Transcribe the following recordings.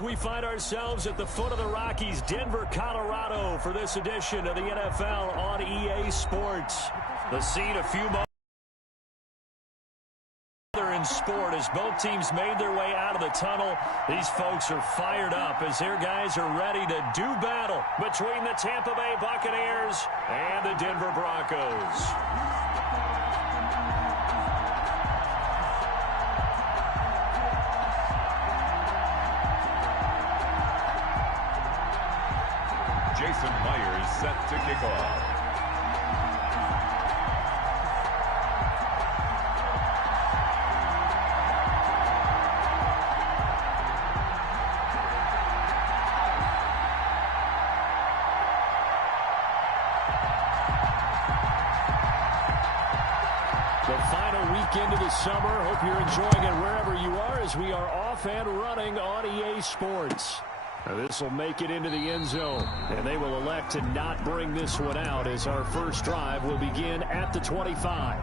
We find ourselves at the foot of the Rockies, Denver, Colorado, for this edition of the NFL on EA Sports. The scene a few moments in sport as both teams made their way out of the tunnel. These folks are fired up as their guys are ready to do battle between the Tampa Bay Buccaneers and the Denver Broncos. Jason Myers set to kick off. The final weekend of the summer. Hope you're enjoying it wherever you are as we are off and running on EA Sports. Now this will make it into the end zone, and they will elect to not bring this one out as our first drive will begin at the 25.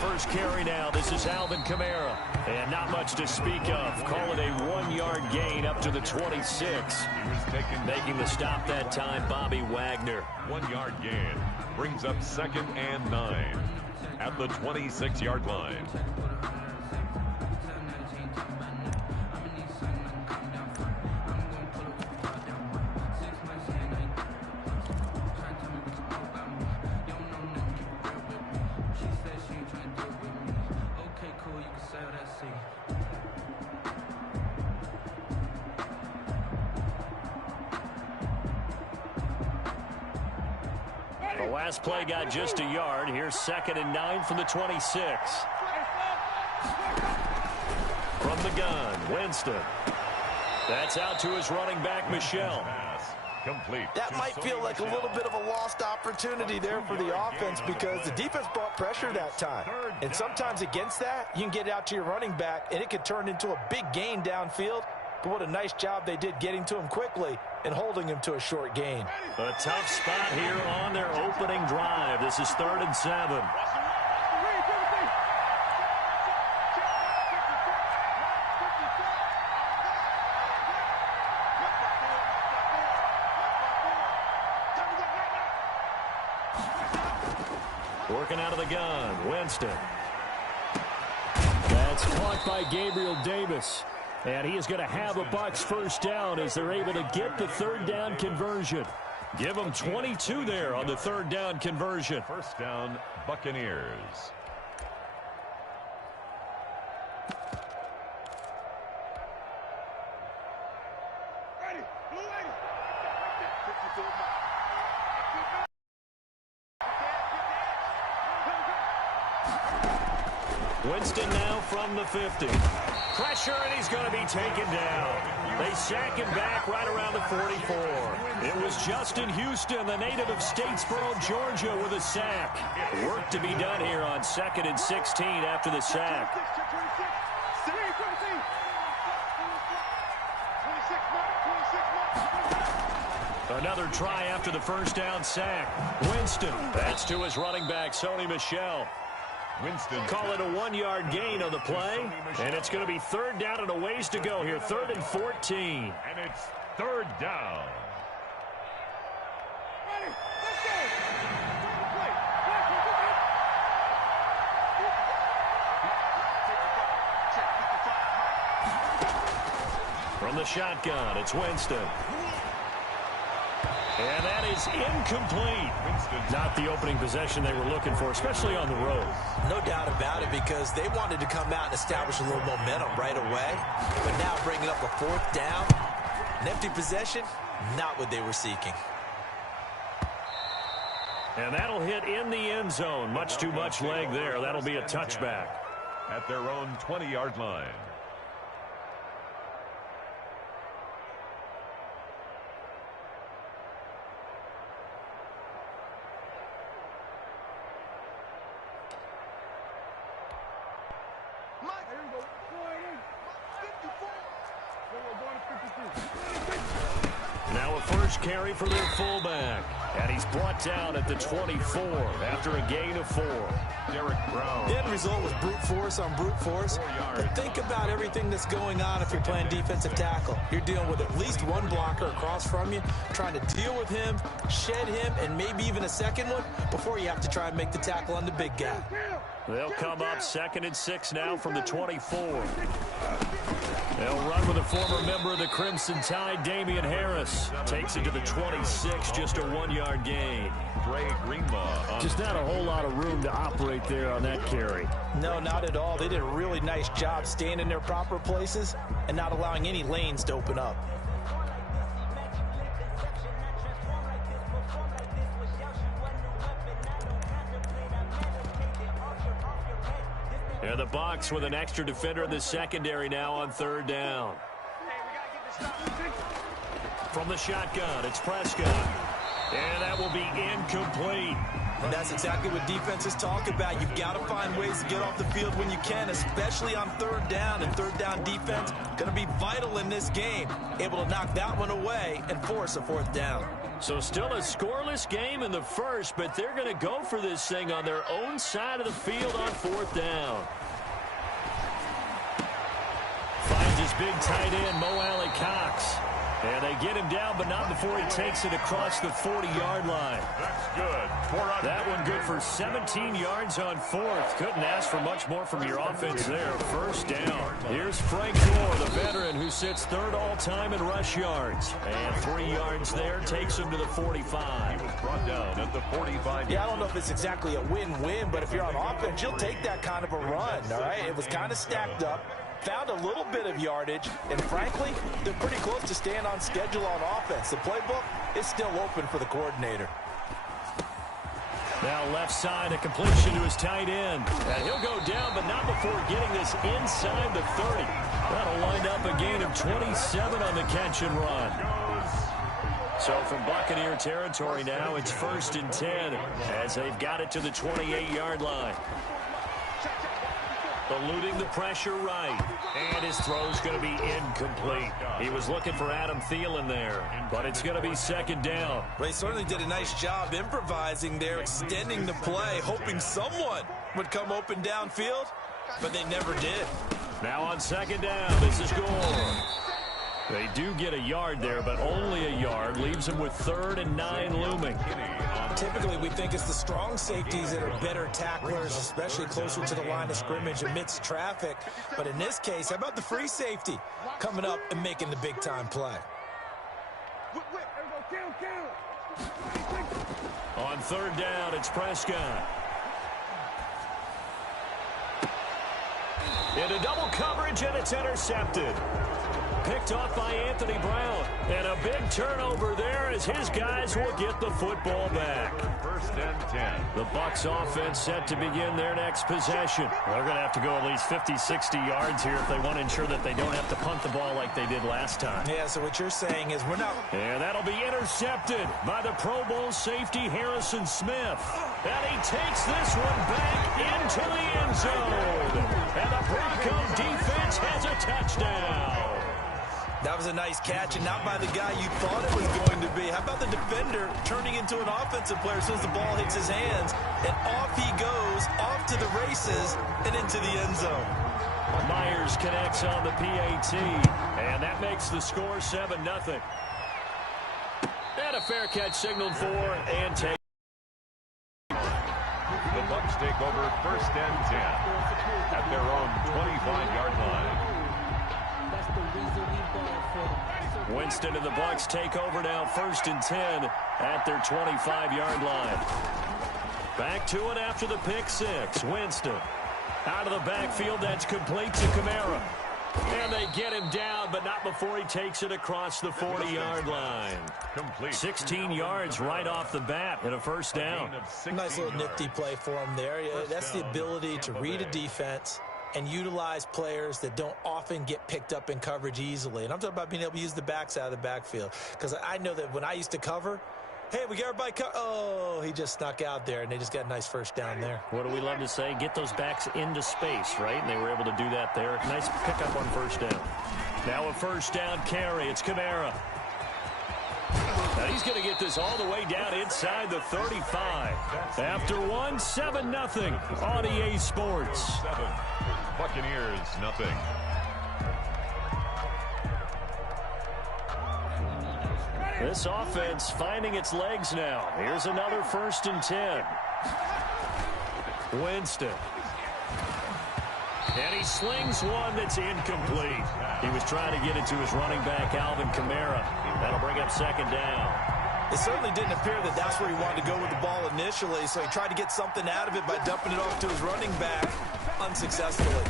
First carry now. This is Alvin Kamara. And not much to speak of. Call it a 1-yard gain up to the 26. He was making the stop that time, Bobby Wagner. 1-yard gain. Brings up 2nd and 9 at the 26-yard line. The last play got just a yard. Here's 2nd and 9 from the 26. From the gun, Winston. That's out to his running back, Michel. Complete. That might feel like a little bit of a lost opportunity there for the offense because the defense brought pressure that time. And sometimes against that, you can get out to your running back, and it could turn into a big gain downfield. But what a nice job they did getting to him quickly and holding him to a short gain. A tough spot here on their opening drive. This is 3rd and 7. Working out of the gun, Winston. That's caught by Gabriel Davis. And he is going to have a Bucs first down as they're able to get the 3rd down conversion. Give them 22 there on the 3rd down conversion. First down, Buccaneers. Winston now from the 50. Pressure, and he's going to be taken down. They sack him back right around the 44. It was Justin Houston, the native of Statesboro, Georgia, with a sack. Work to be done here on 2nd and 16 after the sack. Another try after the first down sack. Winston, that's to his running back, Sony Michel. Winston. Call it a 1-yard gain on the play, and it's going to be 3rd down and a ways to go here, 3rd and 14. And it's 3rd down. From the shotgun, it's Winston. And that is incomplete. Not the opening possession they were looking for, especially on the road. No doubt about it, because they wanted to come out and establish a little momentum right away. But now bringing up a 4th down, an empty possession, not what they were seeking. And that'll hit in the end zone. Much too much leg there. That'll be a touchback. At their own 20-yard line. Now a first carry for their fullback. And he's brought down at the 24 after a gain of 4. Derek Brown. The end result was brute force on brute force. But think about everything that's going on if you're playing defensive tackle. You're dealing with at least one blocker across from you, trying to deal with him, shed him, and maybe even a second one before you have to try and make the tackle on the big guy. They'll come up 2nd and 6 now from the 24. They'll run with a former member of the Crimson Tide, Damian Harris. Takes it to the 26, just a 1-yard gain. Dre Greenlaw. Just not a whole lot of room to operate there on that carry. No, not at all. They did a really nice job staying in their proper places and not allowing any lanes to open up. And the Bucs with an extra defender in the secondary now on 3rd down. From the shotgun, it's Prescott. And that will be incomplete. And that's exactly what defenses talk about. You've got to find ways to get off the field when you can, especially on 3rd down. And 3rd down defense going to be vital in this game. Able to knock that one away and force a 4th down. So still a scoreless game in the first, but they're going to go for this thing on their own side of the field on 4th down. Finds his big tight end, Mo Alley Cox. And they get him down, but not before he takes it across the 40-yard line. That's good. That one good for 17 yards on 4th. Couldn't ask for much more from your offense there. 1st down. Here's Frank Gore, the veteran who sits 3rd all-time in rush yards. And 3 yards there takes him to the 45. He was brought down at the 45. Yeah, I don't know if it's exactly a win-win, but if you're on offense, you'll take that kind of a run, all right? It was kind of stacked up. Found a little bit of yardage, and frankly, they're pretty close to staying on schedule on offense. The playbook is still open for the coordinator. Now left side, a completion to his tight end. And he'll go down, but not before getting this inside the 30. That'll wind up a gain of 27 on the catch and run. So from Buccaneer territory now, it's 1st and 10 as they've got it to the 28-yard line. Eluding the pressure right. And his throw's going to be incomplete. He was looking for Adam Thielen there, but it's going to be 2nd down. Well, he certainly did a nice job improvising there, extending the play, hoping someone would come open downfield, but they never did. Now on 2nd down, this is Gore. They do get a yard there, but only a yard. Leaves them with 3rd and 9 looming. Typically, we think it's the strong safeties that are better tacklers, especially closer to the line of scrimmage amidst traffic. But in this case, how about the free safety coming up and making the big-time play? On 3rd down, it's Prescott. Into double coverage, and it's intercepted. Picked off by Anthony Brown. And a big turnover there as his guys will get the football back. 1st and 10. The Bucs offense set to begin their next possession. They're going to have to go at least 50, 60 yards here if they want to ensure that they don't have to punt the ball like they did last time. Yeah, so what you're saying is we're not... And that'll be intercepted by the Pro Bowl safety Harrison Smith. And he takes this one back into the end zone. And the Bronco defense has a touchdown. That was a nice catch, and not by the guy you thought it was going to be. How about the defender turning into an offensive player as soon as the ball hits his hands, and off he goes, off to the races, and into the end zone. Myers connects on the PAT, and that makes the score 7-0. And a fair catch signaled for, and take. The Bucs take over 1st and 10 at their own 25-yard line. Winston and the Bucs take over now 1st and 10 at their 25-yard line. Back to it after the pick 6. Winston out of the backfield. That's complete to Kamara. And they get him down, but not before he takes it across the 40-yard line. Complete. 16 yards right off the bat and a 1st down. Nice little nifty play for him there. That's the ability to read a defense and utilize players that don't often get picked up in coverage easily. And I'm talking about being able to use the backs out of the backfield. Because I know that when I used to cover, Hey, we got everybody. Oh, he just snuck out there, and they just got a nice first down there. What do we love to say? Get those backs into space, right? And they were able to do that there. Nice pickup on first down. Now a first down carry. It's Kamara. Now he's going to get this all the way down inside the 35. After 1, 7-0 on EA Sports. 7. Buccaneers, nothing. This offense finding its legs now. Here's another 1st and 10. Winston. And he slings one that's incomplete. He was trying to get it to his running back, Alvin Kamara. That'll bring up 2nd down. It certainly didn't appear that that's where he wanted to go with the ball initially, so he tried to get something out of it by dumping it off to his running back unsuccessfully.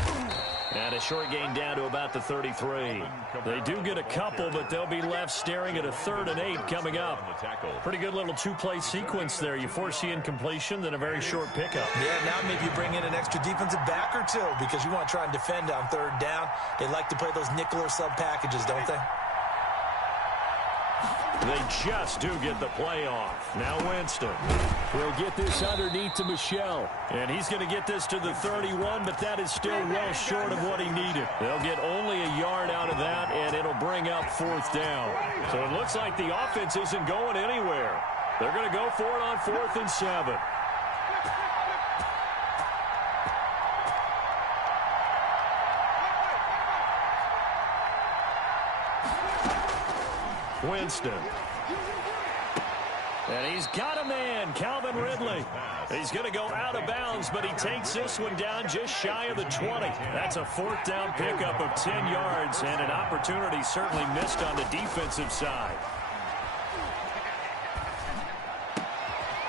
And a short gain down to about the 33. They do get a couple, but they'll be left staring at a 3rd and 8 coming up. Pretty good little 2-play sequence there. You force the incompletion, then a very short pickup. Yeah, now maybe you bring in an extra defensive back or two because you want to try and defend on 3rd down. They like to play those nickel or sub packages, don't they? They just do get the play off. Now Winston. He'll get this underneath to Michelle. And he's going to get this to the 31, but that is still well short of what he needed. They'll get only a yard out of that, and it'll bring up 4th down. So it looks like the offense isn't going anywhere. They're going to go for it on 4th and 7. Winston. And he's got a man, Calvin Ridley. He's going to go out of bounds, but he takes this one down just shy of the 20. That's a 4th down pickup of 10 yards, and an opportunity certainly missed on the defensive side.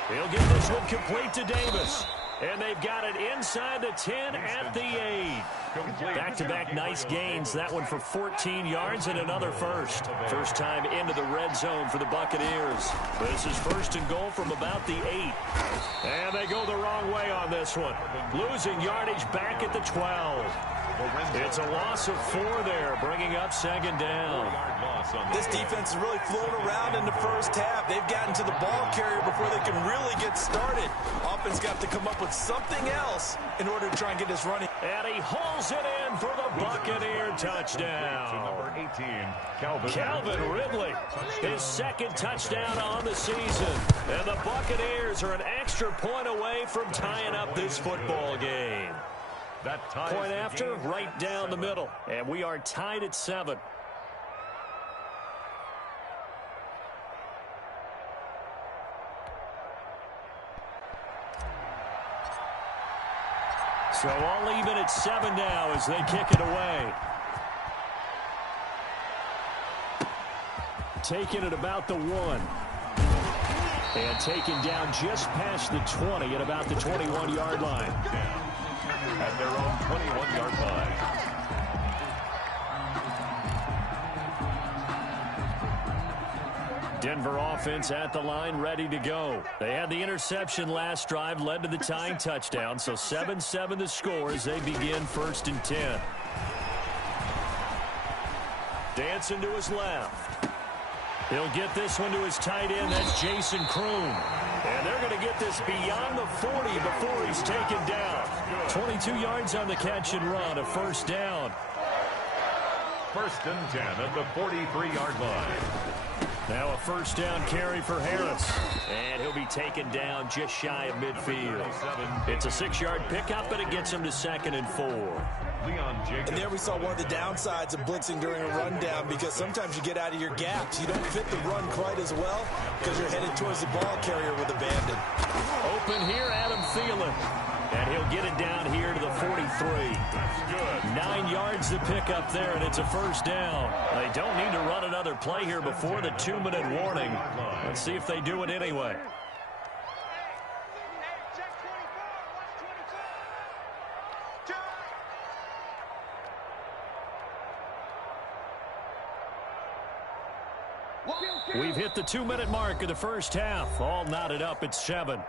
He'll get this one complete to Davis. And they've got it inside the 10 at the 8. Back-to-back nice gains. That one for 14 yards and another first. First time into the red zone for the Buccaneers. This is 1st and goal from about the 8. And they go the wrong way on this one. Losing yardage back at the 12. It's a loss of 4 there, bringing up 2nd down. This defense is really flown around in the first half. They've gotten to the ball carrier before they can really get started. Offense got to come up with something else in order to try and get this running. And he hauls it in for the Buccaneer touchdown. Number 18, Calvin Ridley, his 2nd touchdown on the season. And the Buccaneers are an extra point away from tying up this football game. Point after, right down the middle. And we are tied at 7. So all even at 7 now as they kick it away. Taking it about the 1. And taken down just past the 20 at about the 21-yard line. At their own 21-yard line. Denver offense at the line, ready to go. They had the interception last drive, led to the tying touchdown, so 7-7 the score as they begin 1st and 10. Dancing to his left. He'll get this one to his tight end. That's Jason Kroon. And they're going to get this beyond the 40 before he's taken down. 22 yards on the catch and run, a 1st down. 1st and 10 at the 43-yard line. Now a 1st down carry for Harris. And he'll be taken down just shy of midfield. It's a 6-yard pickup, but it gets him to 2nd and 4. And there we saw one of the downsides of blitzing during a rundown, because sometimes you get out of your gaps. You don't fit the run quite as well because you're headed towards the ball carrier with abandon. Open here, Adam Thielen. And he'll get it down here to the 43. 9 yards to pick up there, and it's a 1st down. They don't need to run another play here before the 2-minute warning. Let's see if they do it anyway. We've hit the 2-minute mark of the first half. All knotted up at 7.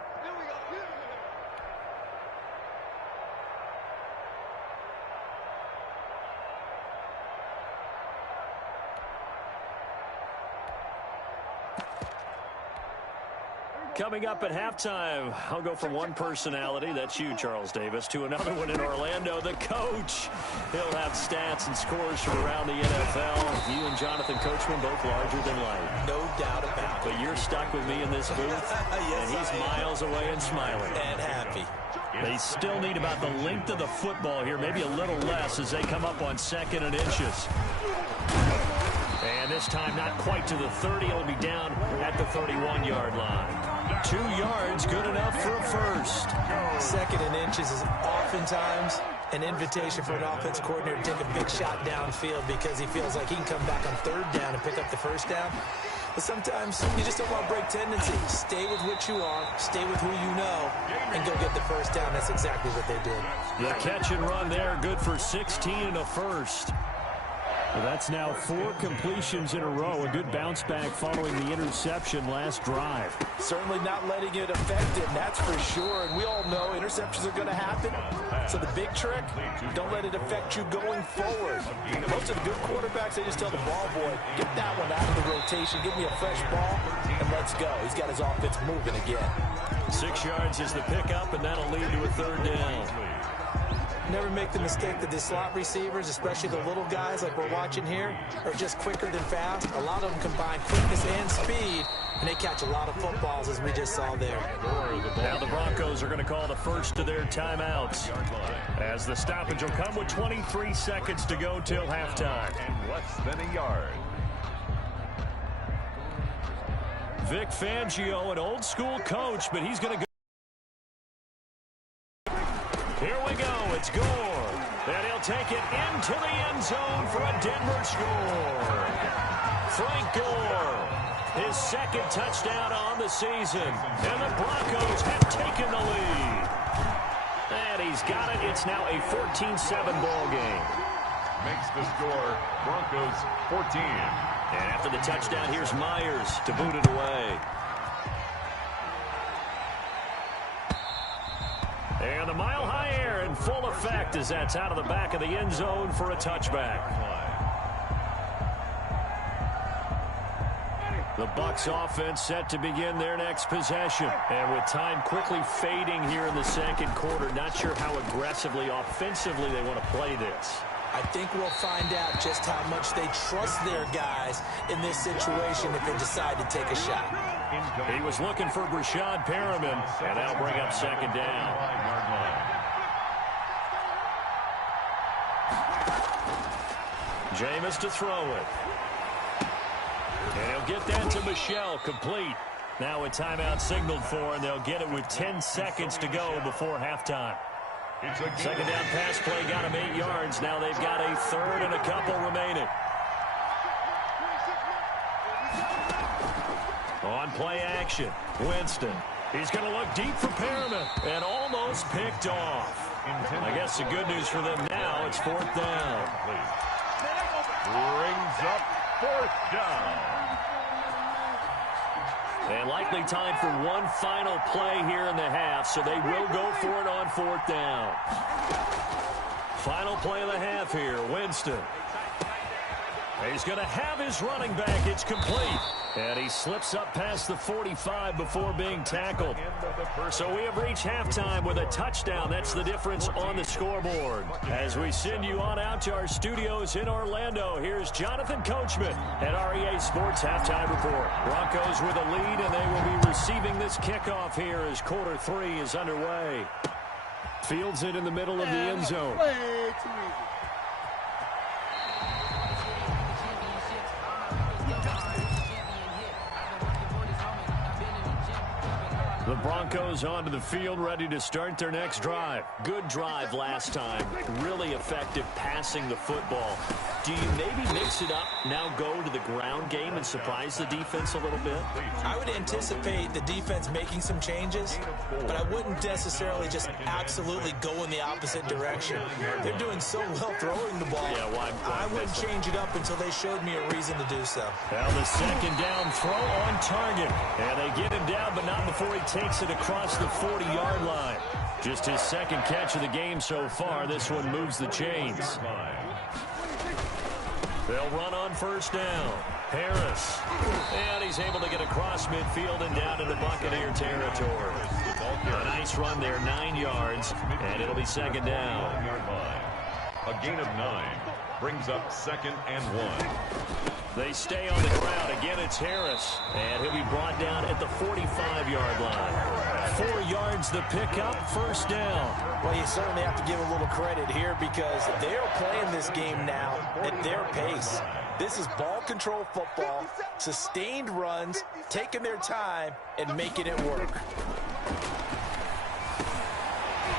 Coming up at halftime, I'll go from one personality, that's you, Charles Davis, to another one in Orlando, the coach. He'll have stats and scores from around the NFL. You and Jonathan Coachman both larger than life. No doubt about it. But you're stuck with me in this booth, yes, and he's miles away and smiling. And happy. They still need about the length of the football here, maybe a little less as they come up on 2nd and inches. And this time not quite to the 30. It'll be down at the 31-yard line. 2 yards, good enough for a first. 2nd and inches is oftentimes an invitation for an offense coordinator to take a big shot downfield because he feels like he can come back on 3rd down and pick up the first down. But sometimes you just don't want to break tendency. Stay with what you are, stay with who you know, and go get the first down. That's exactly what they did. The catch and run there, good for 16 and a first. Well, that's now 4 completions in a row. A good bounce back following the interception last drive. Certainly not letting it affect him, that's for sure. And we all know interceptions are going to happen. So the big trick, don't let it affect you going forward. Most of the good quarterbacks, they just tell the ball boy, get that one out of the rotation, give me a fresh ball, and let's go. He's got his offense moving again. 6 yards is the pickup, and that'll lead to a 3rd down. Never make the mistake that the slot receivers, especially the little guys like we're watching here, are just quicker than fast. A lot of them combine quickness and speed, and they catch a lot of footballs, as we just saw there. Now the Broncos are going to call the first of their timeouts, as the stoppage will come with 23 seconds to go till halftime. And less than a yard. Vic Fangio, an old-school coach, but he's going to go. Here we go. It's Gore. And he'll take it into the end zone for a Denver score. Frank Gore, his 2nd touchdown on the season. And the Broncos have taken the lead. And he's got it. It's now a 14-7 ball game. Makes the score Broncos 14. And after the touchdown, here's Myers to boot it away. And the mile-high air in full effect as that's out of the back of the end zone for a touchback. The Bucs offense set to begin their next possession. And with time quickly fading here in the 2nd quarter, not sure how aggressively, offensively they want to play this. I think we'll find out just how much they trust their guys in this situation if they decide to take a shot. He was looking for Brashad Perriman, and that'll bring up 2nd down. Jameis to throw it. And he'll get that to Michel, complete. Now a timeout signaled for, and they'll get it with 10 seconds to go before halftime. 2nd down pass play got him 8 yards. Now they've got a 3rd and a couple remaining. On play action, Winston. He's going to look deep for Perriman and almost picked off. I guess the good news for them now, it's 4th down. Brings up 4th down. And likely time for one final play here in the half, so they will go for it on 4th down. Final play of the half here, Winston. He's going to have his running back. It's complete. And he slips up past the 45 before being tackled. So we have reached halftime with a touchdown. That's the difference on the scoreboard. As we send you on out to our studios in Orlando, here's Jonathan Coachman at REA Sports Halftime Report. Broncos with a lead, and they will be receiving this kickoff here as quarter 3 is underway. Fields it in the middle of the end zone. Way too easy. The Broncos onto the field, ready to start their next drive. Good drive last time. Really effective passing the football. Do you maybe mix it up, now go to the ground game and surprise the defense a little bit? I would anticipate the defense making some changes, but I wouldn't necessarily just absolutely go in the opposite direction. They're doing so well throwing the ball. Yeah, why I wouldn't change it up until they showed me a reason to do so. Well, the 2nd down throw on target. And they get him down, but not before he takes it across the 40-yard line. Just his 2nd catch of the game so far. This one moves the chains. They'll run on 1st down. Harris. And he's able to get across midfield and down into Buccaneer territory. A nice run there, 9 yards, and it'll be second down. A gain of 9 brings up 2nd and 1. They stay on the ground. Again, it's Harris. And he'll be brought down at the 45-yard line. 4 yards the pickup, first down. Well, you certainly have to give a little credit here because they're playing this game now at their pace. This is ball control football, sustained runs, taking their time, and making it work.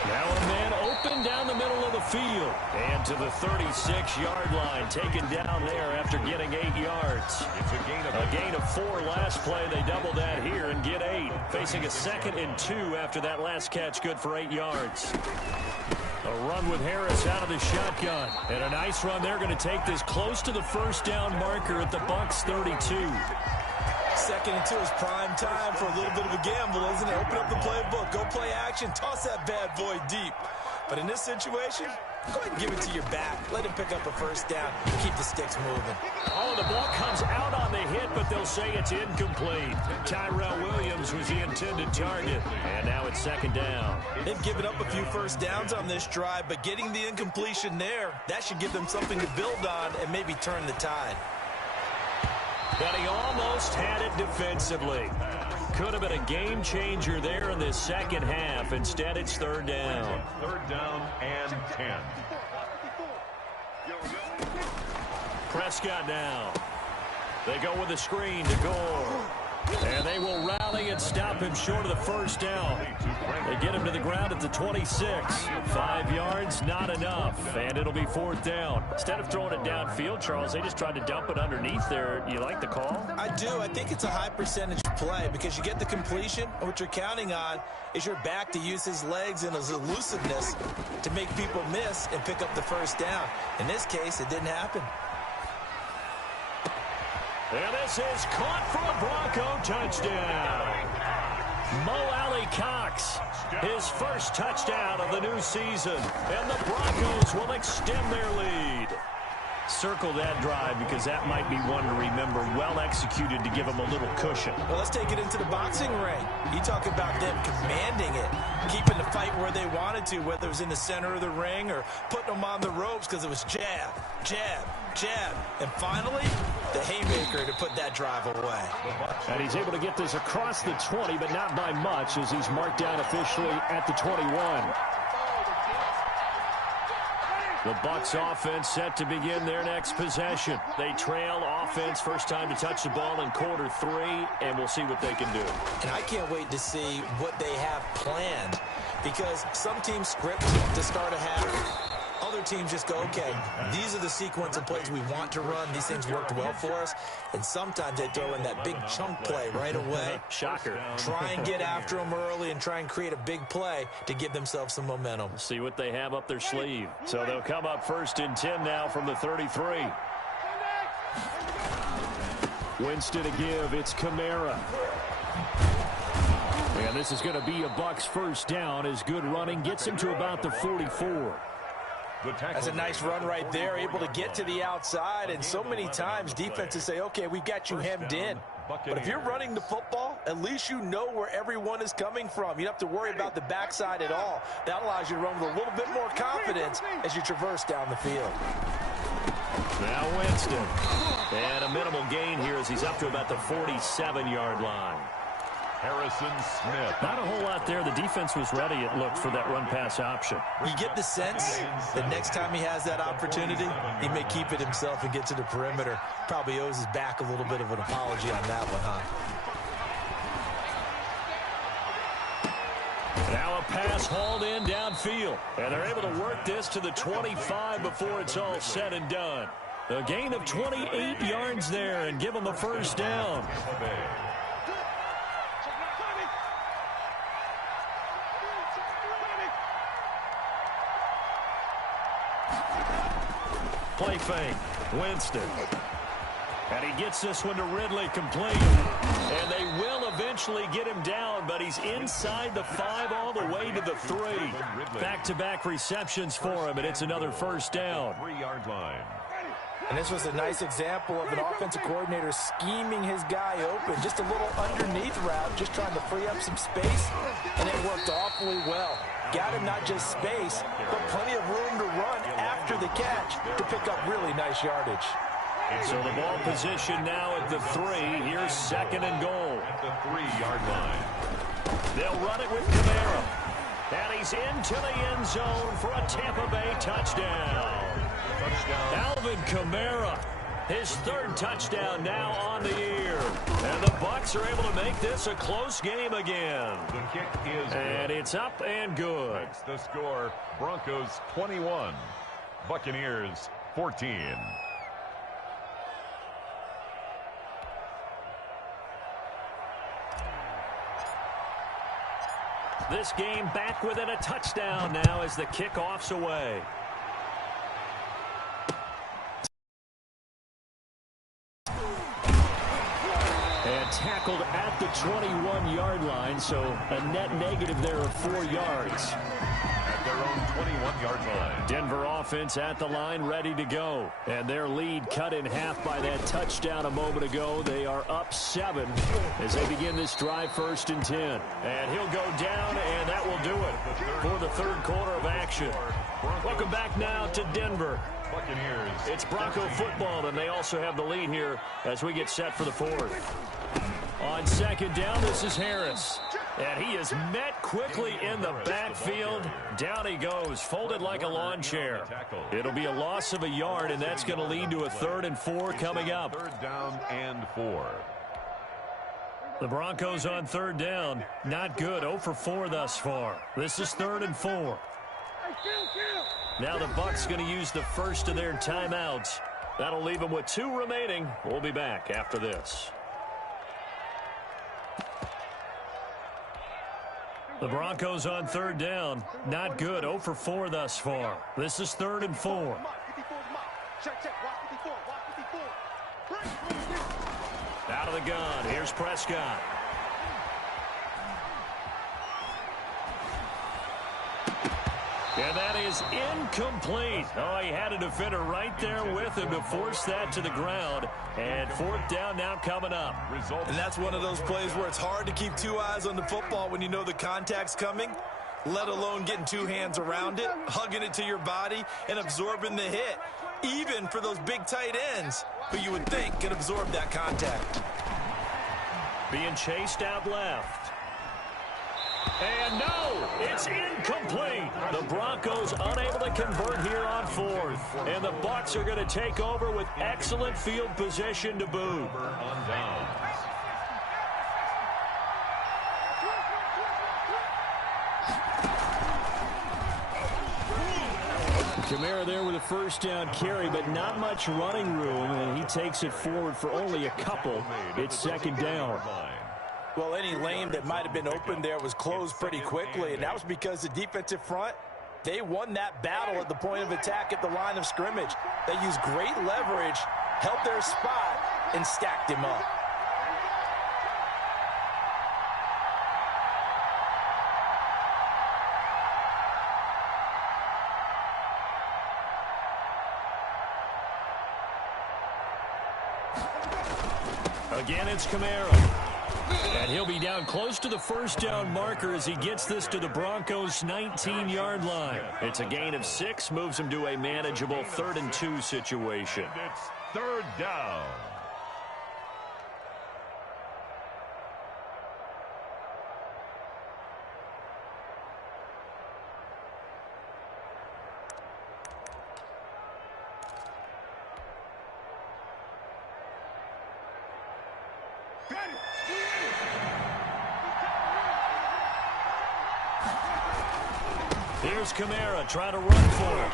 Now a man open down the middle of the field. And to the 36-yard line, taken down there after getting 8 yards. It's a gain of 4 last play. They double that here and get 8. Facing a 2nd and 2 after that last catch, good for 8 yards. A run with Harris out of the shotgun. And a nice run. They're going to take this close to the first down marker at the Bucs 32. 2nd and 2 is prime time for a little bit of a gamble, isn't it? Open up the playbook, go play action, toss that bad boy deep. But in this situation, go ahead and give it to your back. Let him pick up a first down. Keep the sticks moving. Oh, the ball comes out on the hit, but they'll say it's incomplete. Tyrell Williams was the intended target. And now it's 2nd down. They've given up a few first downs on this drive, but getting the incompletion there, that should give them something to build on and maybe turn the tide. But he almost had it defensively. Could have been a game changer there in this second half. Instead, it's 3rd down. 3rd down and 10. Prescott now. They go with a screen to Gore. And they will rally and stop him short of the first down. They get him to the ground at the 26. 5 yards, not enough. And it'll be 4th down. Instead of throwing it downfield, Charles, they just tried to dump it underneath there. You like the call? I do. I think it's a high percentage play because you get the completion. And what you're counting on is your back to use his legs and his elusiveness to make people miss and pick up the first down. In this case, it didn't happen. And this is caught for a Bronco touchdown. Mo Alley Cox, his first touchdown of the new season. And the Broncos will extend their lead. Circle that drive because that might be one to remember. Well executed to give them a little cushion. Well, let's take it into the boxing ring. You talk about them commanding it, keeping the fight where they wanted to, whether it was in the center of the ring or putting them on the ropes because it was jab, jab, jab. And finally, the haymaker to put that drive away. And he's able to get this across the 20, but not by much as he's marked down officially at the 21. The Bucs offense set to begin their next possession. They trail offense, first time to touch the ball in quarter 3, and we'll see what they can do. And I can't wait to see what they have planned because some teams script to start a half. Other teams just go, okay, these are the sequence of plays we want to run. These things worked well for us. And sometimes they throw in that big chunk play right away. Shocker. Try and get after them early and try and create a big play to give themselves some momentum. See what they have up their sleeve. So they'll come up 1st and 10 now from the 33. Winston to give. It's Kamara. And this is going to be a Bucs first down as good running gets him to about the 44. That's a nice run right there, able to get to the outside. And so many times defenses say, okay, we've got you hemmed in. But if you're running the football, at least you know where everyone is coming from. You don't have to worry about the backside at all. That allows you to run with a little bit more confidence as you traverse down the field. Now Winston. And a minimal gain here as he's up to about the 47-yard line. Harrison Smith. Not a whole lot there. The defense was ready, it looked, for that run-pass option. You get the sense that next time he has that opportunity, he may keep it himself and get to the perimeter. Probably owes his back a little bit of an apology on that one, huh? Now a pass hauled in downfield. And they're able to work this to the 25 before it's all said and done. A gain of 28 yards there and give them the first down. Play fake. Winston. And he gets this one to Ridley complete. And they will eventually get him down, but he's inside the 5 all the way to the 3. Back-to-back receptions for him, and it's another first down. 3-yard line. And this was a nice example of an offensive coordinator scheming his guy open. Just a little underneath route, just trying to free up some space, and it worked awfully well. Got him not just space, but plenty of room to run after the catch to pick up really nice yardage. So the ball position now at the 3. Here's 2nd and goal. At the 3-yard line. They'll run it with Kamara. And he's into the end zone for a Tampa Bay touchdown. Alvin Kamara, his 3rd touchdown now on the year. And the Bucs are able to make this a close game again. The kick is and good. it's up and good. Makes the score Broncos 21, Buccaneers 14. This game back within a touchdown now as the kickoff's away. And tackled at the 21-yard line, so a net negative there of 4 yards. At their own 21-yard line. Denver offense at the line, ready to go. And their lead cut in half by that touchdown a moment ago. They are up 7 as they begin this drive 1st and 10. And he'll go down, and that will do it for the 3rd quarter of action. Welcome back now to Denver. Buccaneers. It's Bronco football, and they also have the lead here as we get set for the 4th. On 2nd down, this is Harris. And he is met quickly in the backfield. Down he goes, folded like a lawn chair. It'll be a loss of a yard, and that's going to lead to a 3rd and 4 coming up. 3rd down and 4. The Broncos on 3rd down. Not good, 0 for 4 thus far. This is 3rd and 4. Now the Bucs going to use the first of their timeouts. That'll leave them with 2 remaining. We'll be back after this. The Broncos on 3rd down. Not good. 0 for 4 thus far. This is 3rd and 4. Out of the gun. Here's Prescott. And that is incomplete. Oh, he had a defender right there with him to force that to the ground. And 4th down now coming up. And that's one of those plays where it's hard to keep 2 eyes on the football when you know the contact's coming, let alone getting 2 hands around it, hugging it to your body, and absorbing the hit, even for those big tight ends who you would think could absorb that contact. Being chased out left. And no, it's incomplete. The Broncos unable to convert here on 4th. And the Bucs are going to take over with excellent field position to boot. On downs. Kamara there with a 1st down carry, but not much running room, and he takes it forward for only a couple. It's 2nd down. Well, any lane that might have been open there was closed pretty quickly, and that was because the defensive front, they won that battle at the point of attack at the line of scrimmage. They used great leverage, held their spot, and stacked him up. Again, it's Kamara. And he'll be down close to the 1st down marker as he gets this to the Broncos' 19-yard line. It's a gain of 6, moves him to a manageable 3rd and 2 situation. And it's 3rd down. Here's Kamara trying to run for it.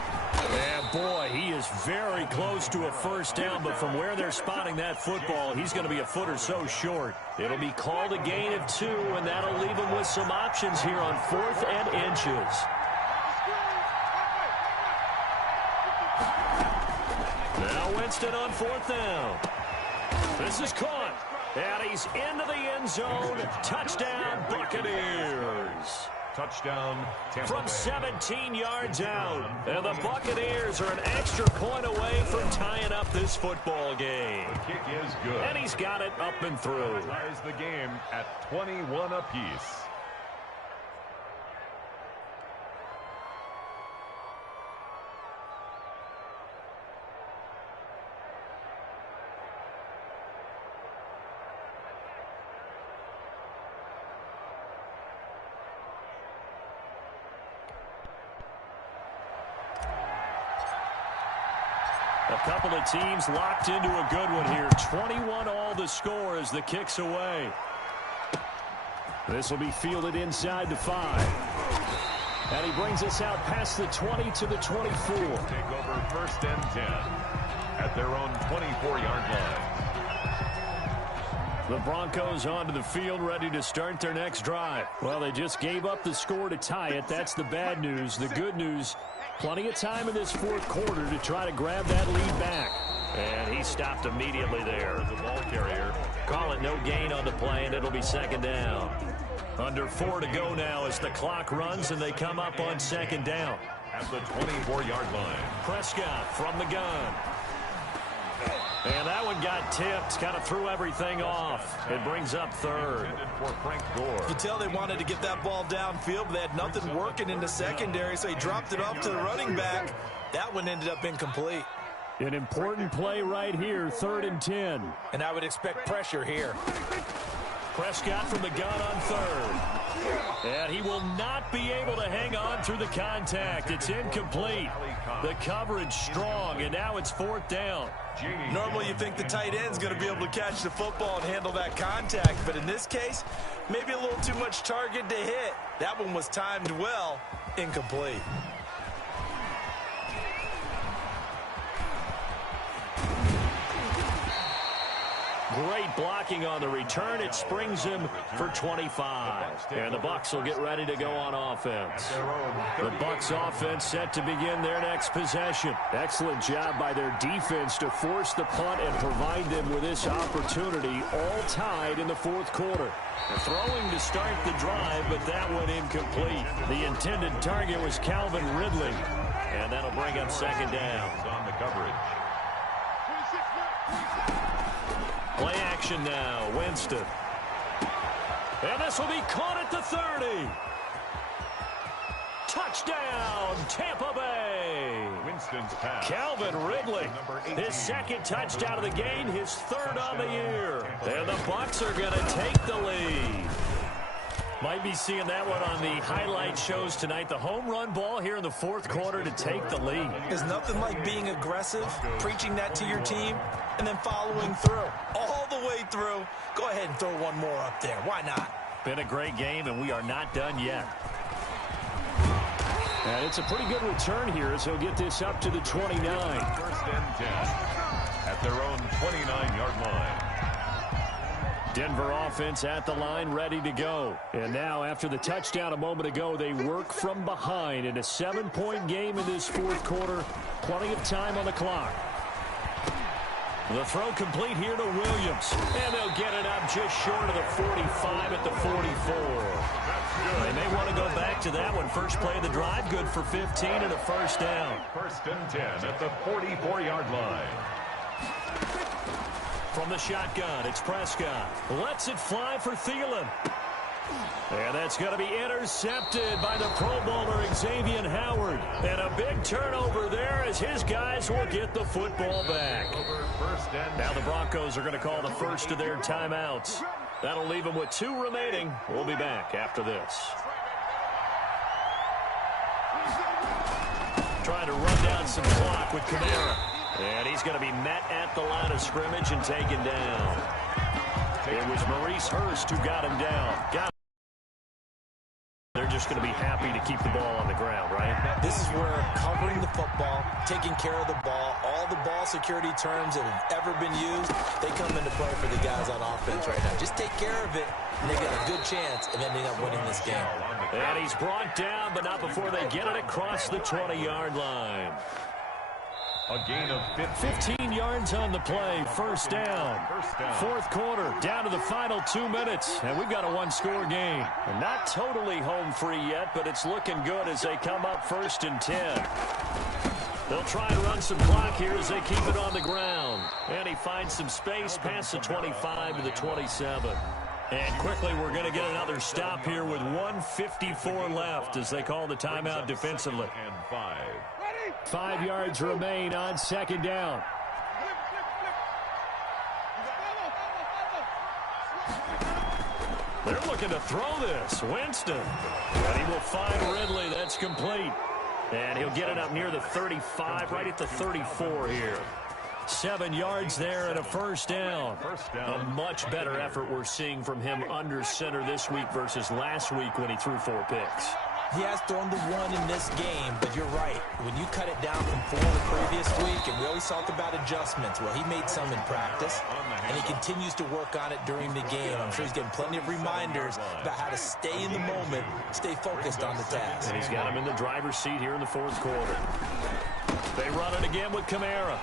And boy, he is very close to a 1st down, but from where they're spotting that football, he's going to be a foot or so short. It'll be called a gain of 2, and that'll leave him with some options here on 4th and inches. Now Winston on 4th down. This is caught. And he's into the end zone. Touchdown, Buccaneers. Touchdown, Tampa From Bay. 17 yards out. And the Buccaneers are an extra point away from tying up this football game. The kick is good. And he's got it up and through. Ties the game at 21 apiece. A couple of teams locked into a good one here. 21 all the score as the kick's away. This will be fielded inside the 5. And he brings us out past the 20 to the 24. Take over 1st and 10 at their own 24-yard line. The Broncos onto the field, ready to start their next drive. Well, they just gave up the score to tie it. That's the bad news. The good news, plenty of time in this fourth quarter to try to grab that lead back. And he stopped immediately there. The ball carrier. Call it no gain on the play, and it'll be 2nd down. Under 4 to go now as the clock runs, and they come up on 2nd down. At the 24-yard line. Prescott from the gun. And that one got tipped, kind of threw everything off. It brings up 3rd. For Frank Gore. You tell they wanted to get that ball downfield, but they had nothing working in the secondary, so he dropped it off to the running back. That one ended up incomplete. An important play right here, 3rd and 10. And I would expect pressure here. Prescott from the gun on 3rd. And he will not be able to hang on through the contact. It's incomplete. The coverage strong, and now it's 4th down. Normally you think the tight end's going to be able to catch the football and handle that contact, but in this case, maybe a little too much target to hit. That one was timed well, incomplete. Great blocking on the return. It springs him for 25. And the Bucs will get ready to go on offense. The Bucs offense set to begin their next possession. Excellent job by their defense to force the punt and provide them with this opportunity, all tied in the fourth quarter. Throwing to start the drive, but that one incomplete. The intended target was Calvin Ridley. And that'll bring up 2nd down. On the coverage. Play action now, Winston. And this will be caught at the 30. Touchdown, Tampa Bay. Winston's pass. Calvin Ridley, his 2nd touchdown of the game, his 3rd on the year. And the Bucs are going to take the lead. Might be seeing that one on the highlight shows tonight. The home run ball here in the fourth quarter to take the lead. There's nothing like being aggressive, preaching that to your team, and then following through. All the way through. Go ahead and throw one more up there. Why not? Been a great game, and we are not done yet. And it's a pretty good return here as he'll get this up to the 29. 1st and 10 at their own 29-yard line. Denver offense at the line, ready to go. And now, after the touchdown a moment ago, they work from behind in a 7-point game in this fourth quarter. Plenty of time on the clock. The throw complete here to Williams. And they'll get it up just short of the 45 at the 44. They may want to go back to that one. First play of the drive, good for 15 and a 1st down. 1st and 10 at the 44-yard line. From the shotgun, it's Prescott. Lets it fly for Thielen. And that's going to be intercepted by the Pro Bowler Xavier Howard. And a big turnover there as his guys will get the football back. Now the Broncos are going to call the first of their timeouts. That'll leave them with 2 remaining. We'll be back after this. Trying to run down some clock with Kamara. And he's going to be met at the line of scrimmage and taken down. It was Maurice Hurst who got him down. They're just going to be happy to keep the ball on the ground, right? This is where covering the football, taking care of the ball, all the ball security terms that have ever been used, they come into play for the guys on offense right now. Just take care of it, and they got a good chance of ending up winning this game. And he's brought down, but not before they get it across the 20-yard line. A gain of 15 yards on the play. First down. Fourth quarter, down to the final 2 minutes. And we've got a one-score game. And not totally home free yet, but it's looking good as they come up 1st and 10. They'll try and run some clock here as they keep it on the ground. And he finds some space past the 25 to the 27. And quickly, we're going to get another stop here with 1:54 left as they call the timeout defensively. And 5. 5 yards remain on 2nd down. They're looking to throw this. Winston. And he will find Ridley. That's complete. And he'll get it up near the 35, right at the 34 here. 7 yards there and a first down. A much better effort we're seeing from him under center this week versus last week when he threw 4 picks. He has thrown the 1 in this game, but you're right. When you cut it down from 4 the previous week, and we always talk about adjustments, well, he made some in practice, and he continues to work on it during the game. I'm sure he's getting plenty of reminders about how to stay in the moment, stay focused on the task. And he's got him in the driver's seat here in the 4th quarter. They run it again with Kamara.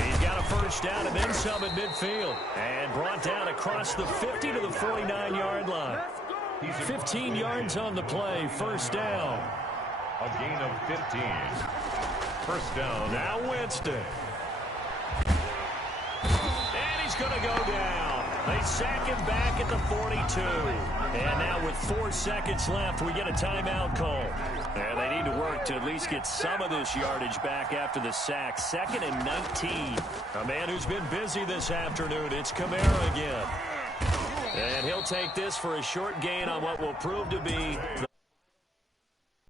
He's got a first down and then some at midfield. And brought down across the 50 to the 49-yard line. 15 yards on the play. First down. A gain of 15. First down. Now Winston. And he's going to go down. They sack him back at the 42. And now with 4 seconds left, we get a timeout call. And they need to work to at least get some of this yardage back after the sack. 2nd and 19. A man who's been busy this afternoon. It's Kamara again. And he'll take this for a short gain on what will prove to be